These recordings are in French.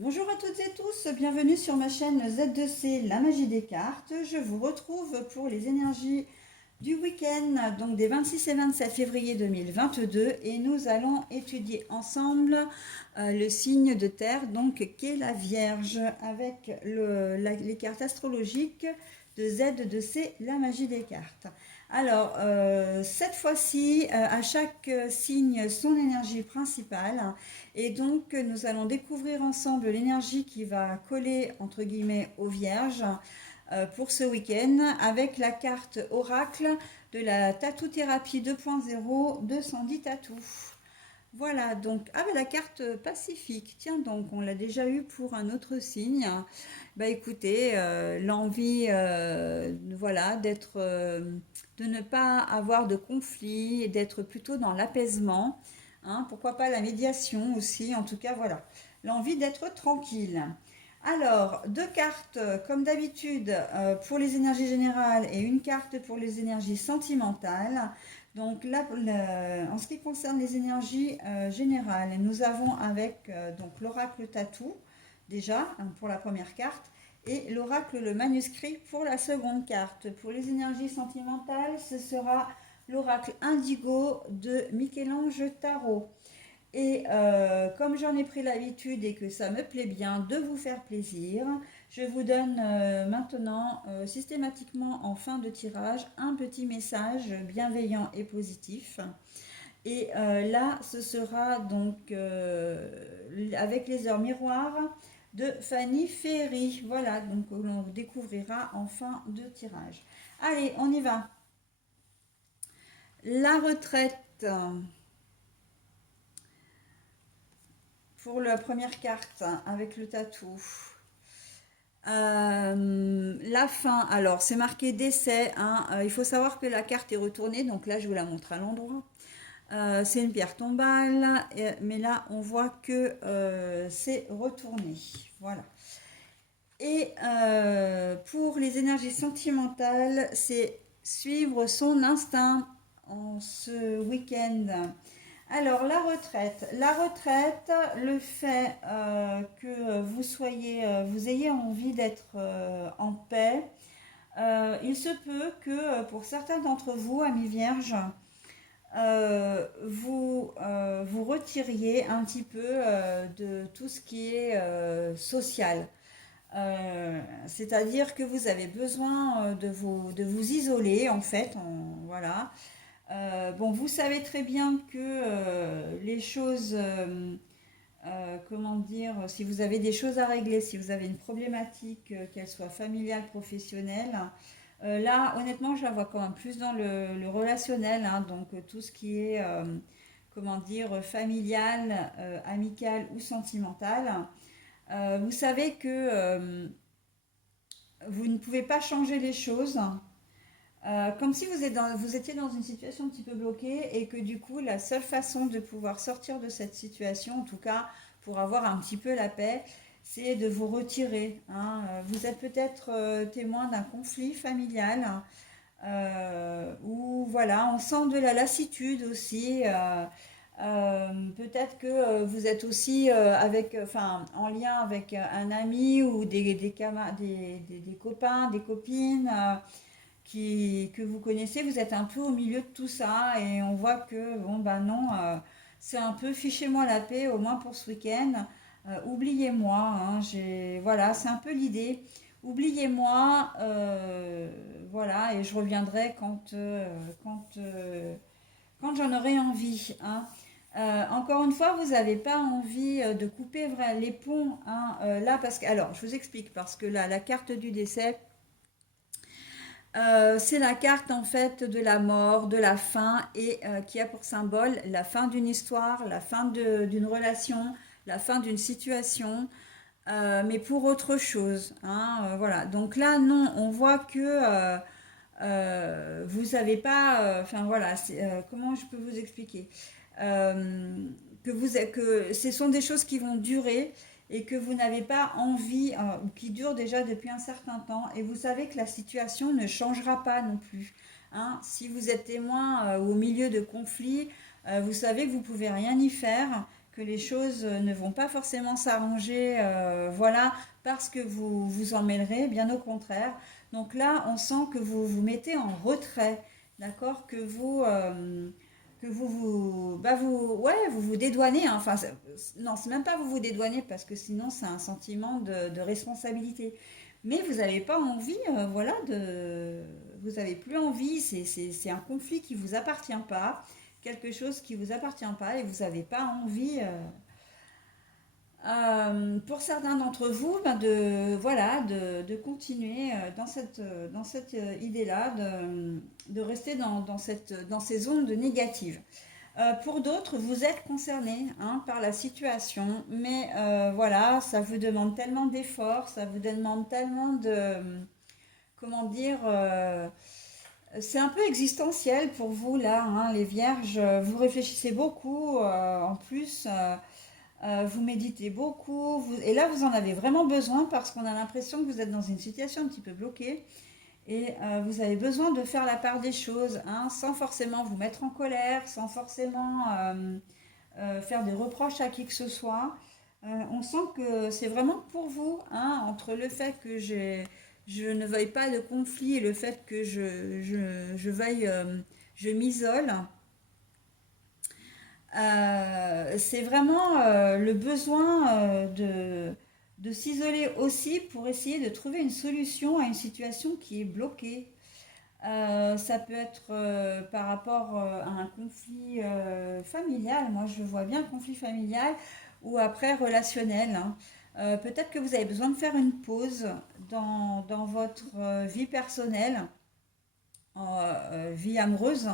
Bonjour à toutes et tous, bienvenue sur ma chaîne Z2C, la magie des cartes. Je vous retrouve pour les énergies du week-end, donc des 26 et 27 février 2022, et nous allons étudier ensemble le signe de terre, donc qui est la Vierge, avec les cartes astrologiques de Z2C, la magie des cartes. Alors, cette fois-ci, à chaque signe, son énergie principale. Et donc, nous allons découvrir ensemble l'énergie qui va coller, entre guillemets, aux Vierges pour ce week-end avec la carte oracle de la Tatou-thérapie 2.0 de Sandy Tatou. Voilà, donc, ah ben la carte Pacifique, tiens donc, on l'a déjà eu pour un autre signe. Bah écoutez, l'envie, voilà, de ne pas avoir de conflit et d'être plutôt dans l'apaisement. Hein, pourquoi pas la médiation aussi, en tout cas, voilà, l'envie d'être tranquille. Alors, deux cartes, comme d'habitude, pour les énergies générales et une carte pour les énergies sentimentales. Donc là, en ce qui concerne les énergies générales, nous avons avec donc l'oracle Tatou, déjà, hein, pour la première carte, et l'oracle le manuscrit pour la seconde carte. Pour les énergies sentimentales, ce sera l'oracle Indigo de Michel-Ange Tarot. Et comme j'en ai pris l'habitude et que ça me plaît bien de vous faire plaisir, je vous donne maintenant systématiquement en fin de tirage un petit message bienveillant et positif. Et là, ce sera donc avec les heures miroirs de Fanny Ferry. Voilà, donc on découvrira en fin de tirage. Allez, on y va. La retraite pour la première carte avec le tatou. La fin, alors c'est marqué décès, hein. Il faut savoir que la carte est retournée, donc là je vous la montre à l'endroit. C'est une pierre tombale, mais là on voit que c'est retourné. Voilà. Et pour les énergies sentimentales, c'est suivre son instinct en ce week-end. Alors la retraite, le fait que vous soyez, vous ayez envie d'être en paix, il se peut que pour certains d'entre vous, amis vierges, vous retiriez un petit peu de tout ce qui est social. C'est-à-dire que vous avez besoin de vous isoler, en fait. Voilà. Bon, vous savez très bien que les choses, comment dire, si vous avez des choses à régler, si vous avez une problématique, qu'elle soit familiale, professionnelle, là, honnêtement, je la vois quand même plus dans le relationnel, hein, donc tout ce qui est, comment dire, familial, amical ou sentimental. Vous savez que vous ne pouvez pas changer les choses. Comme si vous étiez dans une situation un petit peu bloquée et que du coup, la seule façon de pouvoir sortir de cette situation, en tout cas pour avoir un petit peu la paix, c'est de vous retirer. Hein. Vous êtes peut-être témoin d'un conflit familial où voilà, on sent de la lassitude aussi. Peut-être que vous êtes aussi enfin, en lien avec un ami ou des copains, des copines que vous connaissez, vous êtes un peu au milieu de tout ça et on voit que, bon, ben non, c'est un peu fichez-moi la paix, au moins pour ce week-end. Oubliez-moi, hein, voilà, c'est un peu l'idée. Oubliez-moi, voilà, et je reviendrai quand j'en aurai envie. Hein. Encore une fois, vous n'avez pas envie de couper les ponts. Hein, là, parce que, alors, je vous explique, parce que là, la carte du décès, c'est la carte en fait de la mort, de la fin et qui a pour symbole la fin d'une histoire, la fin d'une relation, la fin d'une situation, mais pour autre chose. Hein, voilà. Donc là, non, on voit que vous n'avez pas. Enfin voilà, comment je peux vous expliquer que ce sont des choses qui vont durer et que vous n'avez pas envie, ou qui durent déjà depuis un certain temps, et vous savez que la situation ne changera pas non plus. Hein. Si vous êtes témoin ou au milieu de conflits, vous savez que vous ne pouvez rien y faire, que les choses ne vont pas forcément s'arranger, voilà, parce que vous vous en mêlerez, bien au contraire. Donc là, on sent que vous vous mettez en retrait, d'accord, ouais, vous vous dédouanez, hein. Enfin, non, c'est même pas vous vous dédouanez parce que sinon c'est un sentiment de responsabilité. Mais vous n'avez pas envie, voilà, vous n'avez plus envie. C'est un conflit qui vous appartient pas, quelque chose qui vous appartient pas et vous n'avez pas envie. Pour certains d'entre vous, ben voilà, de continuer dans cette idée-là, de rester dans ces zones de négatives. Pour d'autres, vous êtes concernés, hein, par la situation, mais voilà, ça vous demande tellement d'efforts, ça vous demande tellement comment dire, c'est un peu existentiel pour vous là, hein, les vierges. Vous réfléchissez beaucoup, en plus, vous méditez beaucoup, et là vous en avez vraiment besoin parce qu'on a l'impression que vous êtes dans une situation un petit peu bloquée. Et vous avez besoin de faire la part des choses, hein, sans forcément vous mettre en colère, sans forcément faire des reproches à qui que ce soit. On sent que c'est vraiment pour vous, hein, entre le fait que je ne veuille pas de conflit et le fait que je m'isole. C'est vraiment le besoin de s'isoler aussi pour essayer de trouver une solution à une situation qui est bloquée. Ça peut être par rapport à un conflit familial, moi je vois bien conflit familial ou après relationnel, hein. Peut-être que vous avez besoin de faire une pause dans votre vie personnelle, vie amoureuse.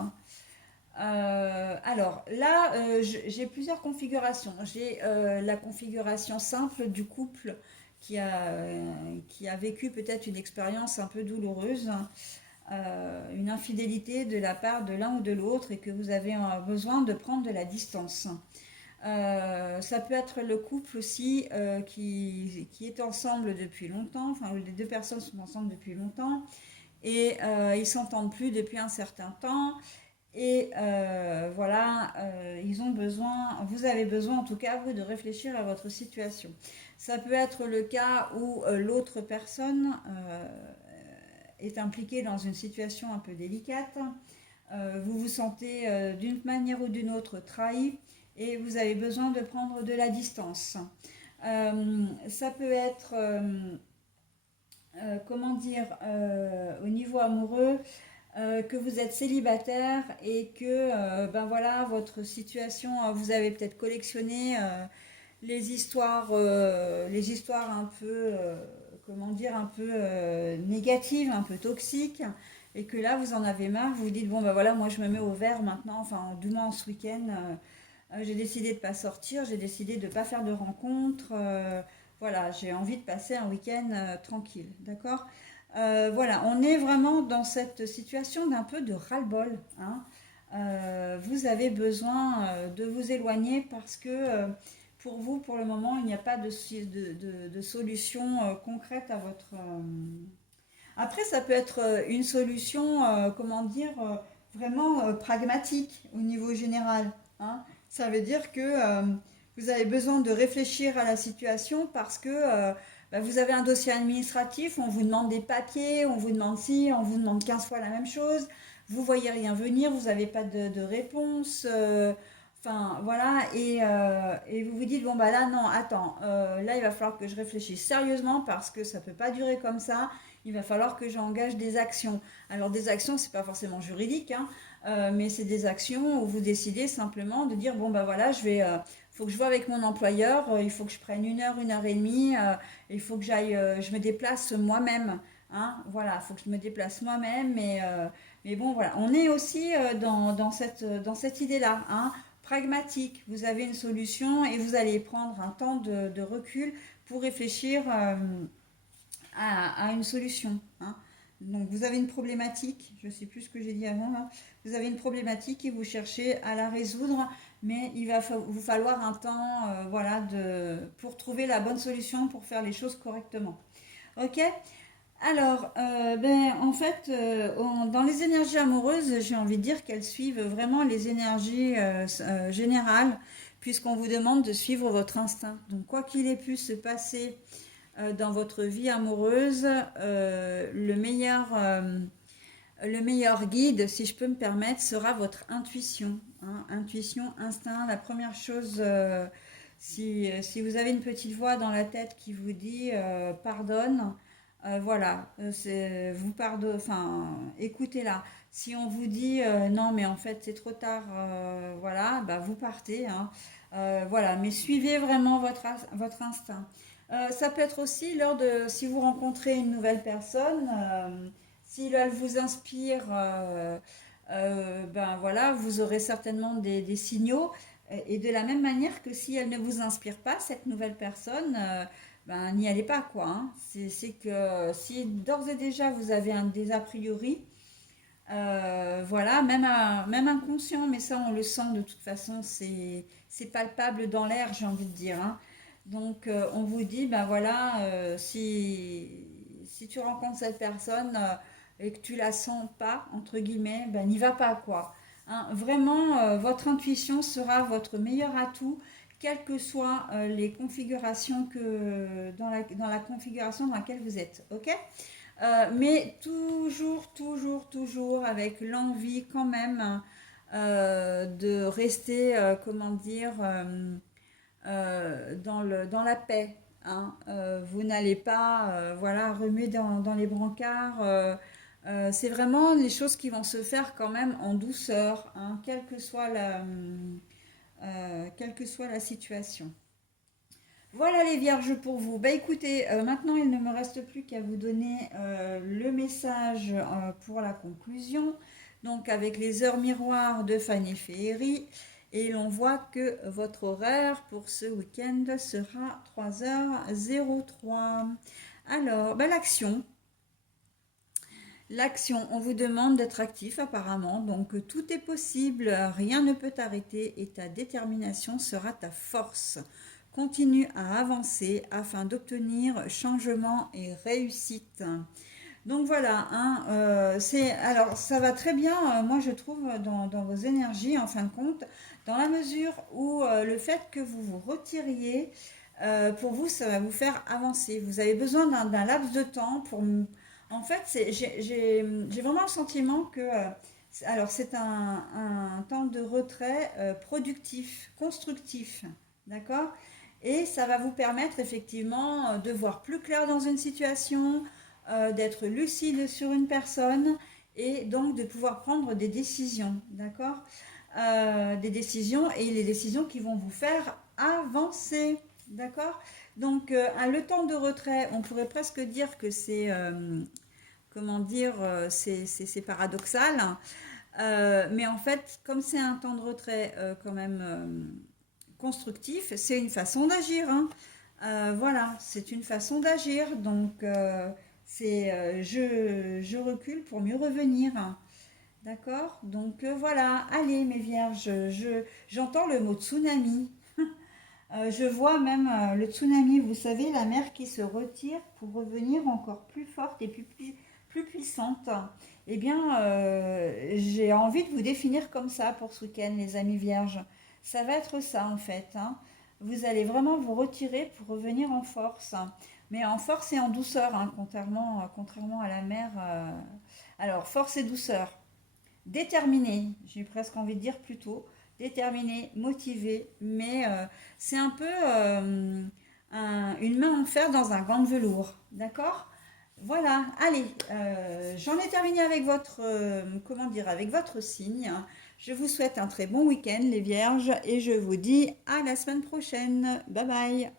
Alors là, j'ai plusieurs configurations. J'ai la configuration simple du couple qui a vécu peut-être une expérience un peu douloureuse, une infidélité de la part de l'un ou de l'autre et que vous avez besoin de prendre de la distance. Ça peut être le couple aussi qui est ensemble depuis longtemps, enfin les deux personnes sont ensemble depuis longtemps et ils s'entendent plus depuis un certain temps. Et voilà, ils ont besoin, vous avez besoin en tout cas, vous, de réfléchir à votre situation. Ça peut être le cas où l'autre personne est impliquée dans une situation un peu délicate. Vous vous sentez d'une manière ou d'une autre trahi et vous avez besoin de prendre de la distance. Ça peut être, comment dire, au niveau amoureux, que vous êtes célibataire et que ben voilà, votre situation, vous avez peut-être collectionné les histoires un peu, comment dire, un peu négatives, un peu toxiques, et que là vous en avez marre, vous vous dites bon ben voilà, moi je me mets au vert maintenant, enfin du moins ce week-end, j'ai décidé de ne pas sortir, j'ai décidé de ne pas faire de rencontres, voilà, j'ai envie de passer un week-end tranquille, d'accord. Voilà, on est vraiment dans cette situation d'un peu de ras-le-bol, hein. Vous avez besoin de vous éloigner parce que pour vous, pour le moment, il n'y a pas de solution concrète à votre... Après, ça peut être une solution, comment dire, vraiment pragmatique au niveau général, hein. Ça veut dire que vous avez besoin de réfléchir à la situation parce que bah, vous avez un dossier administratif, on vous demande des papiers, on vous demande ci, on vous demande 15 fois la même chose, vous voyez rien venir, vous n'avez pas de réponse, enfin voilà, et vous vous dites, bon bah là non, attends, là il va falloir que je réfléchisse sérieusement parce que ça peut pas durer comme ça, il va falloir que j'engage des actions. Alors des actions, c'est pas forcément juridique, hein, mais c'est des actions où vous décidez simplement de dire, bon bah voilà, faut que je vois avec mon employeur, il faut que je prenne une heure et demie, il faut que je me déplace moi-même, hein, voilà, il faut que je me déplace moi-même, mais bon, voilà, on est aussi dans cette idée-là, hein, pragmatique. Vous avez une solution et vous allez prendre un temps de recul pour réfléchir à une solution, hein. Donc vous avez une problématique, je ne sais plus ce que j'ai dit avant, là. Vous avez une problématique et vous cherchez à la résoudre, mais il va vous falloir un temps, voilà, pour trouver la bonne solution pour faire les choses correctement. Ok. Alors, en fait, dans les énergies amoureuses, j'ai envie de dire qu'elles suivent vraiment les énergies générales, puisqu'on vous demande de suivre votre instinct. Donc, quoi qu'il ait pu se passer dans votre vie amoureuse, le meilleur guide, si je peux me permettre, sera votre intuition. Hein. Intuition, instinct, la première chose, si vous avez une petite voix dans la tête qui vous dit pardonne, voilà, vous pardonnez, enfin, écoutez-la. Si on vous dit non, mais en fait c'est trop tard, voilà, bah, vous partez. Hein. Voilà, mais suivez vraiment votre instinct. Ça peut être aussi lors de, si vous rencontrez une nouvelle personne, si elle vous inspire, ben voilà, vous aurez certainement des signaux. Et de la même manière que si elle ne vous inspire pas, cette nouvelle personne, ben n'y allez pas quoi. Hein. C'est que si d'ores et déjà vous avez des a priori, voilà, même inconscient, mais ça on le sent de toute façon, c'est palpable dans l'air, j'ai envie de dire. Hein. Donc on vous dit, ben voilà, si tu rencontres cette personne et que tu la sens pas, entre guillemets, ben n'y va pas quoi. Hein, vraiment, votre intuition sera votre meilleur atout, quelles que soient les configurations dans la configuration dans laquelle vous êtes. Ok? Mais toujours avec l'envie quand même de rester, comment dire, dans la paix. Hein. Vous n'allez pas voilà, remuer dans les brancards. C'est vraiment les choses qui vont se faire quand même en douceur, hein, quelle que soit la situation. Voilà les vierges pour vous. Bah écoutez, maintenant il ne me reste plus qu'à vous donner le message pour la conclusion. Donc avec les heures miroirs de Fanny Féerie. Et l'on voit que votre horaire pour ce week-end sera 3h03. Alors, bah, l'action. L'action, on vous demande d'être actif apparemment, donc tout est possible, rien ne peut t'arrêter et ta détermination sera ta force. Continue à avancer afin d'obtenir changement et réussite. Donc voilà, hein, alors ça va très bien, moi je trouve, dans vos énergies en fin de compte, dans la mesure où le fait que vous vous retiriez, pour vous, ça va vous faire avancer. Vous avez besoin d'un laps de temps pour... En fait, j'ai vraiment le sentiment que... alors c'est un temps de retrait productif, constructif, d'accord? Et ça va vous permettre effectivement de voir plus clair dans une situation, d'être lucide sur une personne et donc de pouvoir prendre des décisions, d'accord? Des décisions et les décisions qui vont vous faire avancer, d'accord? Donc le temps de retrait, on pourrait presque dire que c'est, comment dire, c'est paradoxal, hein. Mais en fait, comme c'est un temps de retrait quand même constructif, c'est une façon d'agir, hein. Voilà, c'est une façon d'agir. Donc, je recule pour mieux revenir. D'accord? Donc, voilà. Allez, mes vierges, j'entends le mot tsunami. Je vois même le tsunami, vous savez, la mer qui se retire pour revenir encore plus forte et plus puissante. Eh bien, j'ai envie de vous définir comme ça pour ce week-end, les amis vierges. Ça va être ça en fait. Hein. Vous allez vraiment vous retirer pour revenir en force. Mais en force et en douceur, hein, contrairement à la mer. Alors, force et douceur. Déterminé, j'ai presque envie de dire plutôt. Déterminé, motivé, mais c'est un peu une main en fer dans un gant de velours. D'accord? Voilà, allez, j'en ai terminé avec avec votre signe. Je vous souhaite un très bon week-end, les vierges, et je vous dis à la semaine prochaine. Bye bye.